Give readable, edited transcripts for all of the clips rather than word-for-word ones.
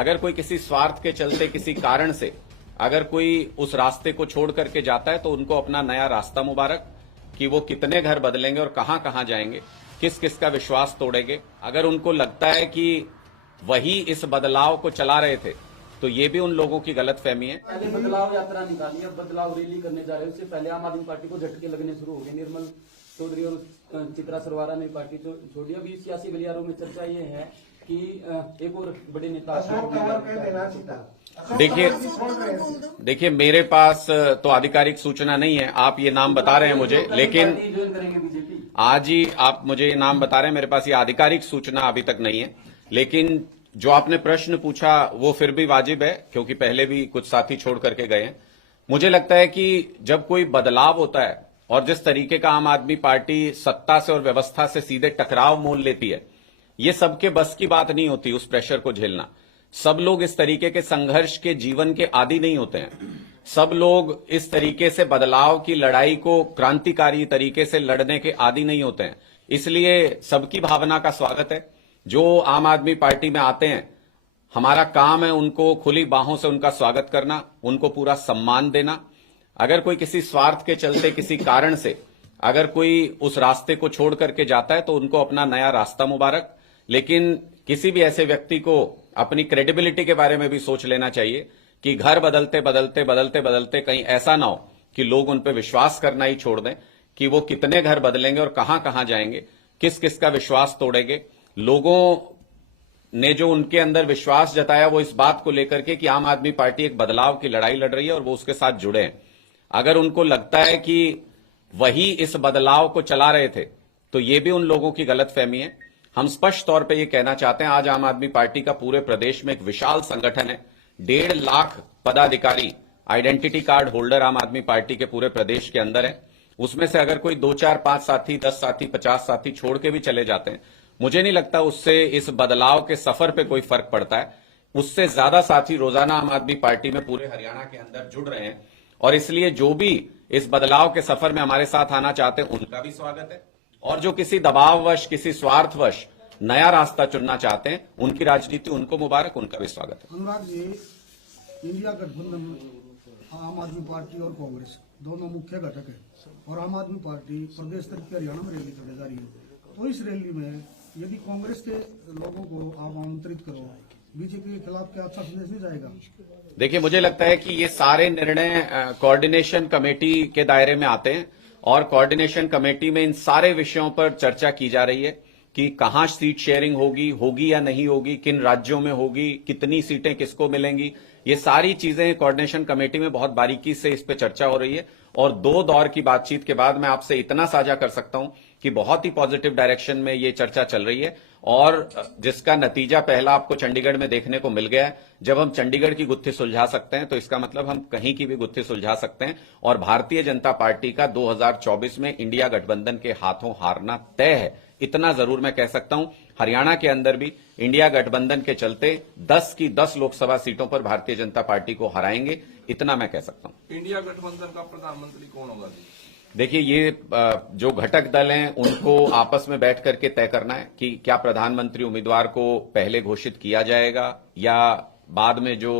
अगर कोई किसी स्वार्थ के चलते किसी कारण से अगर कोई उस रास्ते को छोड़ करके जाता है तो उनको अपना नया रास्ता मुबारक कि वो कितने घर बदलेंगे और कहां कहां जाएंगे, किस किस का विश्वास तोड़ेंगे। अगर उनको लगता है कि वही इस बदलाव को चला रहे थे तो ये भी उन लोगों की गलतफहमी है। पहले बदलाव यात्रा निकाली, अब बदलाव रैली करने जा रहे हैं। उससे पहले आम आदमी पार्टी को झटके लगने शुरू हो गए। निर्मल चौधरी और चित्रा सरवारा ने पार्टी छोड़ी। अभी सियासी गलियारों में चर्चा ये है कि एक और बड़े नेता देखिए मेरे पास तो आधिकारिक सूचना नहीं है, आप ये नाम बता रहे हैं मुझे, लेकिन आज ही आप मुझे ये नाम बता रहे हैं, मेरे पास ये आधिकारिक सूचना अभी तक नहीं है। लेकिन जो आपने प्रश्न पूछा वो फिर भी वाजिब है, क्योंकि पहले भी कुछ साथी छोड़ करके गए हैं। मुझे लगता है कि जब कोई बदलाव होता है और जिस तरीके का आम आदमी पार्टी सत्ता से और व्यवस्था से सीधे टकराव मोल लेती है, ये सबके बस की बात नहीं होती उस प्रेशर को झेलना। सब लोग इस तरीके के संघर्ष के जीवन के आदी नहीं होते हैं। सब लोग इस तरीके से बदलाव की लड़ाई को क्रांतिकारी तरीके से लड़ने के आदी नहीं होते हैं। इसलिए सबकी भावना का स्वागत है। जो आम आदमी पार्टी में आते हैं, हमारा काम है उनको खुली बाहों से उनका स्वागत करना, उनको पूरा सम्मान देना। अगर कोई किसी स्वार्थ के चलते किसी कारण से अगर कोई उस रास्ते को छोड़ करके जाता है तो उनको अपना नया रास्ता मुबारक। लेकिन किसी भी ऐसे व्यक्ति को अपनी क्रेडिबिलिटी के बारे में भी सोच लेना चाहिए कि घर बदलते बदलते बदलते बदलते कहीं ऐसा ना हो कि लोग उन पर विश्वास करना ही छोड़ दें कि वो कितने घर बदलेंगे और कहां कहां जाएंगे, किस किस का विश्वास तोड़ेंगे। लोगों ने जो उनके अंदर विश्वास जताया वो इस बात को लेकर के कि आम आदमी पार्टी एक बदलाव की लड़ाई लड़ रही है और वो उसके साथ जुड़े हैं। अगर उनको लगता है कि वही इस बदलाव को चला रहे थे तो ये भी उन लोगों की गलतफहमी है। हम स्पष्ट तौर पे ये कहना चाहते हैं, आज आम आदमी पार्टी का पूरे प्रदेश में एक विशाल संगठन है। 1.5 लाख पदाधिकारी, आइडेंटिटी कार्ड होल्डर आम आदमी पार्टी के पूरे प्रदेश के अंदर है। उसमें से अगर कोई 2, 4, 5 साथी, 10 साथी, 50 साथी छोड़ के भी चले जाते हैं, मुझे नहीं लगता उससे इस बदलाव के सफर पे कोई फर्क पड़ता है। उससे ज्यादा साथी रोजाना आम आदमी पार्टी में पूरे हरियाणा के अंदर जुड़ रहे हैं और इसलिए जो भी इस बदलाव के सफर में हमारे साथ आना चाहते हैं उनका भी स्वागत है। और जो किसी दबाववश, किसी स्वार्थवश नया रास्ता चुनना चाहते हैं, उनकी राजनीति उनको मुबारक, उनका भी स्वागत है। अनुराग जी, इंडिया गठबंधन आम आदमी पार्टी और कांग्रेस दोनों मुख्य घटक है और आम आदमी पार्टी प्रदेश स्तर की हरियाणा में रैली करने जा रही है। तो इस रैली में यदि कांग्रेस के लोगों को आप आमंत्रित करो, बीजेपी के खिलाफ क्या अच्छा संदेश नहीं जाएगा? देखिए, मुझे लगता है कि ये सारे निर्णय कोऑर्डिनेशन कमेटी के दायरे में आते हैं और कोऑर्डिनेशन कमेटी में इन सारे विषयों पर चर्चा की जा रही है कि कहां सीट शेयरिंग होगी या नहीं होगी, किन राज्यों में होगी, कितनी सीटें किसको मिलेंगी। ये सारी चीजें कोऑर्डिनेशन कमेटी में बहुत बारीकी से इस पे चर्चा हो रही है और 2 दौर की बातचीत के बाद मैं आपसे इतना साझा कर सकता हूं कि बहुत ही पॉजिटिव डायरेक्शन में ये चर्चा चल रही है और जिसका नतीजा पहला आपको चंडीगढ़ में देखने को मिल गया है। जब हम चंडीगढ़ की गुत्थी सुलझा सकते हैं तो इसका मतलब हम कहीं की भी गुत्थी सुलझा सकते हैं और भारतीय जनता पार्टी का 2024 में इंडिया गठबंधन के हाथों हारना तय है। इतना जरूर मैं कह सकता हूं, हरियाणा के अंदर भी इंडिया गठबंधन के चलते 10 की 10 लोकसभा सीटों पर भारतीय जनता पार्टी को हराएंगे, इतना मैं कह सकता हूं। इंडिया गठबंधन का प्रधानमंत्री कौन होगा जी? देखिए, ये जो घटक दल हैं उनको आपस में बैठ करके तय करना है कि क्या प्रधानमंत्री उम्मीदवार को पहले घोषित किया जाएगा या बाद में जो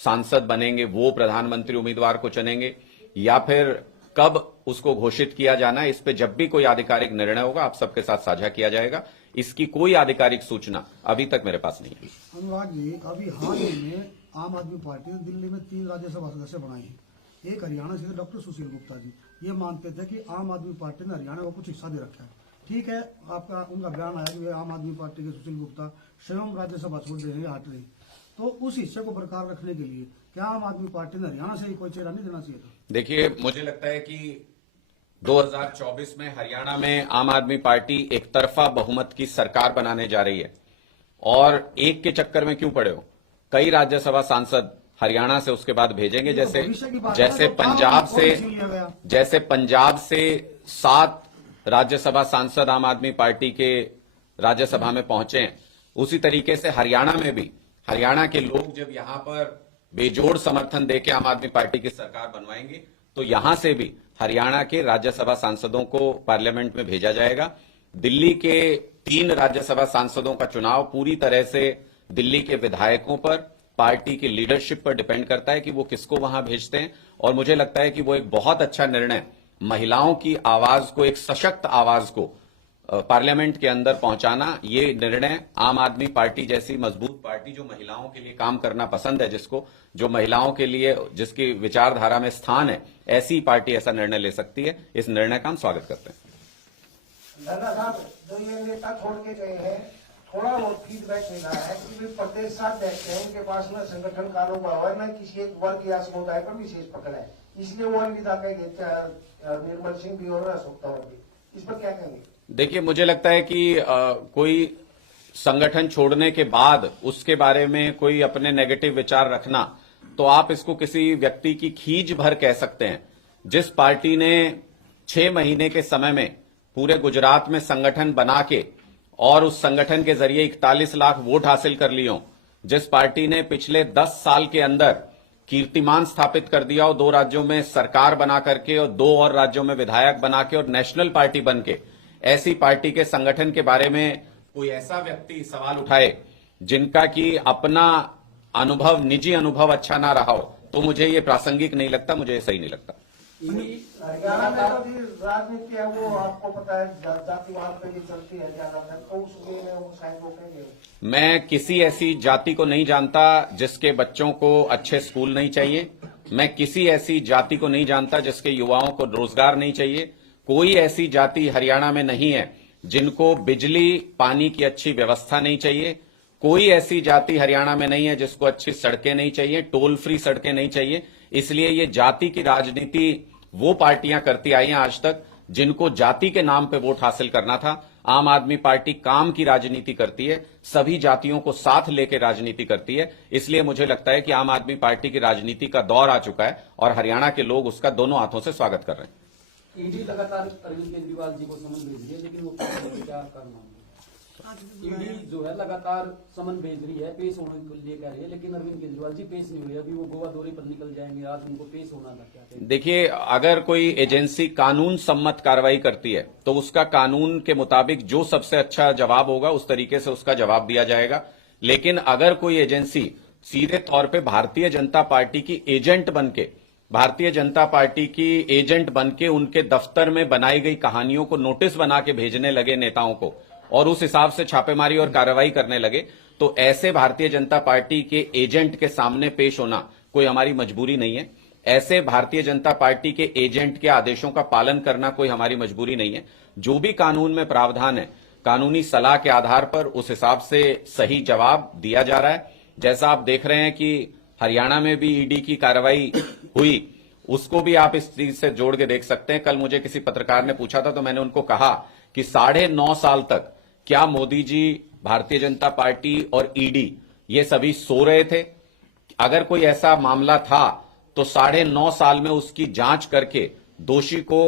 सांसद बनेंगे वो प्रधानमंत्री उम्मीदवार को चुनेंगे या फिर कब उसको घोषित किया जाना है। इस पे जब भी कोई आधिकारिक निर्णय होगा आप सबके साथ साझा किया जाएगा। इसकी कोई आधिकारिक सूचना अभी तक मेरे पास नहीं है। अनुराग जी, अभी हाल ही में आम आदमी पार्टी ने दिल्ली में 3 राज्यसभा सदस्य बनाए हैं। एक हरियाणा से डॉक्टर सुशील गुप्ता जी ये मानते थे कि आम आदमी पार्टी ने हरियाणा को कुछ हिस्सा दे रखा है। ठीक है, आपका उनका बयान आया कि आम आदमी पार्टी के सुशील गुप्ता स्वयं राज्यसभा छोड़ रहे हैं, हट रहे। तो उस हिस्से को बरकरार रखने के लिए क्या आम आदमी पार्टी ने हरियाणा से ही कोई चेहरा नहीं देना चाहिए था? देखिए, मुझे लगता है कि 2024 में हरियाणा में आम आदमी पार्टी एक तरफा बहुमत की सरकार बनाने जा रही है और एक के चक्कर में क्यों पड़े हो। कई राज्यसभा सांसद हरियाणा से उसके बाद भेजेंगे, जैसे पंजाब से 7 राज्यसभा सांसद आम आदमी पार्टी के राज्यसभा में पहुंचे हैं। उसी तरीके से हरियाणा में भी हरियाणा के लोग जब यहां पर बेजोड़ समर्थन देके आम आदमी पार्टी की सरकार बनवाएंगे तो यहां से भी हरियाणा के राज्यसभा सांसदों को पार्लियामेंट में भेजा जाएगा। दिल्ली के 3 राज्यसभा सांसदों का चुनाव पूरी तरह से दिल्ली के विधायकों पर पार्टी की लीडरशिप पर डिपेंड करता है कि वो किसको वहां भेजते हैं। और मुझे लगता है कि वो एक बहुत अच्छा निर्णय, महिलाओं की आवाज को, एक सशक्त आवाज को पार्लियामेंट के अंदर पहुंचाना, ये निर्णय आम आदमी पार्टी जैसी मजबूत पार्टी जो महिलाओं के लिए काम करना पसंद है, जिसको, जो महिलाओं के लिए, जिसकी विचारधारा में स्थान है, ऐसी पार्टी ऐसा निर्णय ले सकती है। इस निर्णय का हम स्वागत करते हैं। दादा साहब, जो ये नेता छोड़ के गए हैं, थोड़ा बहुत फीडबैक मिला है कि वे प्रदेश अध्यक्ष हैं, उनके पास न संगठन कारोबार है, न किसी एक वर्ग या समुदाय पर विशेष पकड़ है, इसलिए वो अलविदा कह गए निर्मल सिंह भी और अशोक तंवर भी। इस पर क्या कहेंगे? देखिए, मुझे लगता है कि कोई संगठन छोड़ने के बाद उसके बारे में कोई अपने नेगेटिव विचार रखना, तो आप इसको किसी व्यक्ति की खींच भर कह सकते हैं। जिस पार्टी ने 6 महीने के समय में पूरे गुजरात में संगठन बना के और उस संगठन के जरिए 41 लाख वोट हासिल कर लियो, जिस पार्टी ने पिछले 10 साल के अंदर कीर्तिमान स्थापित कर दिया और 2 राज्यों में सरकार बना करके और 2 और राज्यों में विधायक बना के और नेशनल पार्टी बन के, ऐसी पार्टी के संगठन के बारे में कोई ऐसा व्यक्ति सवाल उठाए जिनका कि अपना अनुभव, निजी अनुभव अच्छा ना रहा हो, तो मुझे ये प्रासंगिक नहीं लगता, मुझे ये सही नहीं लगता। हरियाणा में तो राजनीति है, वो आपको पता है जातिवाद पे भी चलती है ज्यादातर, तो उसमें वो शायद वो कहेंगे। मैं किसी ऐसी जाति को नहीं जानता जिसके बच्चों को अच्छे स्कूल नहीं चाहिए। मैं किसी ऐसी जाति को नहीं जानता जिसके युवाओं को रोजगार नहीं चाहिए। कोई ऐसी जाति हरियाणा में नहीं है जिनको बिजली पानी की अच्छी व्यवस्था नहीं चाहिए। कोई ऐसी जाति हरियाणा में नहीं है जिसको अच्छी सड़कें नहीं चाहिए, टोल फ्री सड़कें नहीं चाहिए। इसलिए ये जाति की राजनीति वो पार्टियां करती आई हैं आज तक जिनको जाति के नाम पे वोट हासिल करना था। आम आदमी पार्टी काम की राजनीति करती है, सभी जातियों को साथ लेकर राजनीति करती है। इसलिए मुझे लगता है कि आम आदमी पार्टी की राजनीति का दौर आ चुका है और हरियाणा के लोग उसका दोनों हाथों से स्वागत कर रहे हैं। ईडी लगातार अरविंद केजरीवाल जी को समन भेज रही है, लेकिन वो क्या करना है? ईडी जो है लगातार समन भेज रही है, पेश होने के लिए कह रही है, लेकिन अरविंद केजरीवाल जी पेश नहीं हुए। अभी वो गोवा दौरे पर निकल जाएंगे, आज उनको पेश होना था। क्या देखिए, अगर कोई एजेंसी कानून सम्मत कार्रवाई करती है तो उसका कानून के मुताबिक जो सबसे अच्छा जवाब होगा उस तरीके से उसका जवाब दिया जाएगा। लेकिन अगर कोई एजेंसी सीधे तौर पे भारतीय जनता पार्टी की एजेंट बनके, भारतीय जनता पार्टी की एजेंट बनके उनके दफ्तर में बनाई गई कहानियों को नोटिस बना के भेजने लगे नेताओं को और उस हिसाब से छापेमारी और कार्रवाई करने लगे, तो ऐसे भारतीय जनता पार्टी के एजेंट के सामने पेश होना कोई हमारी मजबूरी नहीं है। ऐसे भारतीय जनता पार्टी के एजेंट के आदेशों का पालन करना कोई हमारी मजबूरी नहीं है। जो भी कानून में प्रावधान है, कानूनी सलाह के आधार पर उस हिसाब से सही जवाब दिया जा रहा है। जैसा आप देख रहे हैं कि हरियाणा में भी ईडी की कार्रवाई हुई, उसको भी आप इस चीज से जोड़ के देख सकते हैं। कल मुझे किसी पत्रकार ने पूछा था तो मैंने उनको कहा कि 9.5 साल तक क्या मोदी जी, भारतीय जनता पार्टी और ईडी ये सभी सो रहे थे? अगर कोई ऐसा मामला था तो 9.5 साल में उसकी जांच करके दोषी को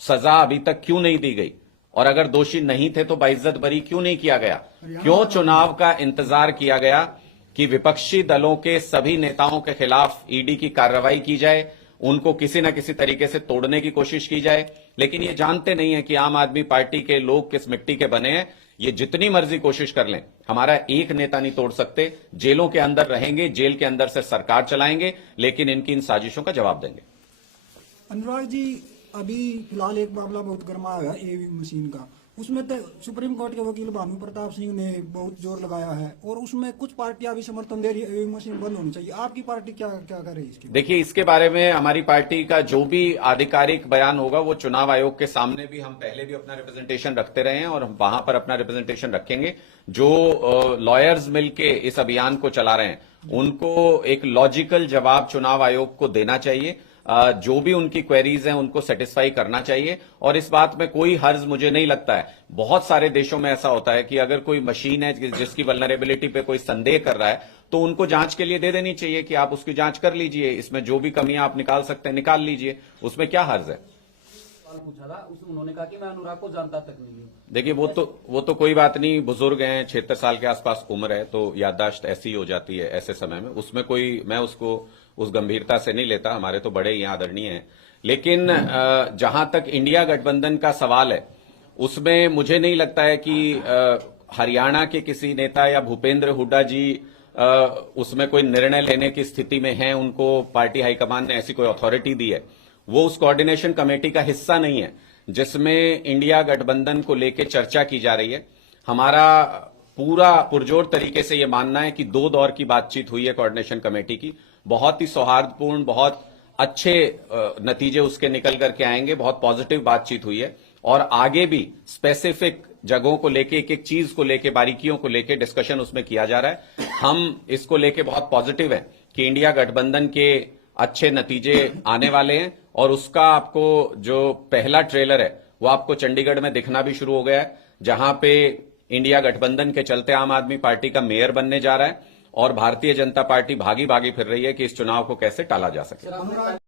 सजा अभी तक क्यों नहीं दी गई? और अगर दोषी नहीं थे तो बाइज्जत बरी क्यों नहीं किया गया? क्यों चुनाव का इंतजार किया गया कि विपक्षी दलों के सभी नेताओं के खिलाफ ईडी की कार्रवाई की जाए, उनको किसी न किसी तरीके से तोड़ने की कोशिश की जाए? लेकिन ये जानते नहीं है कि आम आदमी पार्टी के लोग किस मिट्टी के बने हैं। ये जितनी मर्जी कोशिश कर लें, हमारा एक नेता नहीं तोड़ सकते। जेलों के अंदर रहेंगे, जेल के अंदर से सरकार चलाएंगे, लेकिन इनकी इन साजिशों का जवाब देंगे। अनुराग जी, अभी फिलहाल एक मामला बहुत गर्मा है ईवीएम मशीन का। उसमें तो सुप्रीम कोर्ट के वकील भानु प्रताप सिंह ने बहुत जोर लगाया है और उसमें कुछ पार्टियां भी समर्थन दे रही है ईवीएम मशीन बंद होनी चाहिए। आपकी पार्टी क्या क्या करे इसके? देखिए, इसके बारे में हमारी पार्टी का जो भी आधिकारिक बयान होगा वो चुनाव आयोग के सामने भी, हम पहले भी अपना रिप्रेजेंटेशन रखते रहे हैं और हम वहां पर अपना रिप्रेजेंटेशन रखेंगे। जो लॉयर्स मिलके इस अभियान को चला रहे हैं उनको एक लॉजिकल जवाब चुनाव आयोग को देना चाहिए। जो भी उनकी क्वेरीज हैं उनको सेटिस्फाई करना चाहिए और इस बात में कोई हर्ज मुझे नहीं लगता है। बहुत सारे देशों में ऐसा होता है कि अगर कोई मशीन है जिसकी वल्नरेबिलिटी पे कोई संदेह कर रहा है तो उनको जांच के लिए दे देनी चाहिए कि आप उसकी जांच कर लीजिए, इसमें जो भी कमियां आप निकाल सकते हैं निकाल लीजिए, उसमें क्या हर्ज है? पूछा था, उन्होंने कहा कि मैं अनुराग को जानता तक नहीं हूँ। देखिए, वो तो कोई बात नहीं, बुजुर्ग हैं, 76 साल के आसपास उम्र है, तो याददाश्त ऐसी हो जाती है ऐसे समय में। उसमें कोई, मैं उसको उस गंभीरता से नहीं लेता, हमारे तो बड़े ही आदरणीय हैं। लेकिन जहां तक इंडिया गठबंधन का सवाल है उसमें मुझे नहीं लगता है कि हरियाणा के किसी नेता या भूपेंद्र हुड्डा जी उसमें कोई निर्णय लेने की स्थिति में हैं, उनको पार्टी हाईकमान ने ऐसी कोई अथॉरिटी दी है। वो उस कोऑर्डिनेशन कमेटी का हिस्सा नहीं है जिसमें इंडिया गठबंधन को लेकर चर्चा की जा रही है। हमारा पूरा पुरजोर तरीके से यह मानना है कि 2 दौर की बातचीत हुई है कोऑर्डिनेशन कमेटी की, बहुत ही सौहार्दपूर्ण, बहुत अच्छे नतीजे उसके निकल करके आएंगे, बहुत पॉजिटिव बातचीत हुई है और आगे भी स्पेसिफिक जगहों को लेके, एक एक चीज को लेके, बारीकियों को लेके डिस्कशन उसमें किया जा रहा है। हम इसको लेके बहुत पॉजिटिव है कि इंडिया गठबंधन के अच्छे नतीजे आने वाले हैं और उसका आपको जो पहला ट्रेलर है वो आपको चंडीगढ़ में दिखना भी शुरू हो गया है, जहां पे इंडिया गठबंधन के चलते आम आदमी पार्टी का मेयर बनने जा रहा है और भारतीय जनता पार्टी भागी भागी फिर रही है कि इस चुनाव को कैसे टाला जा सके।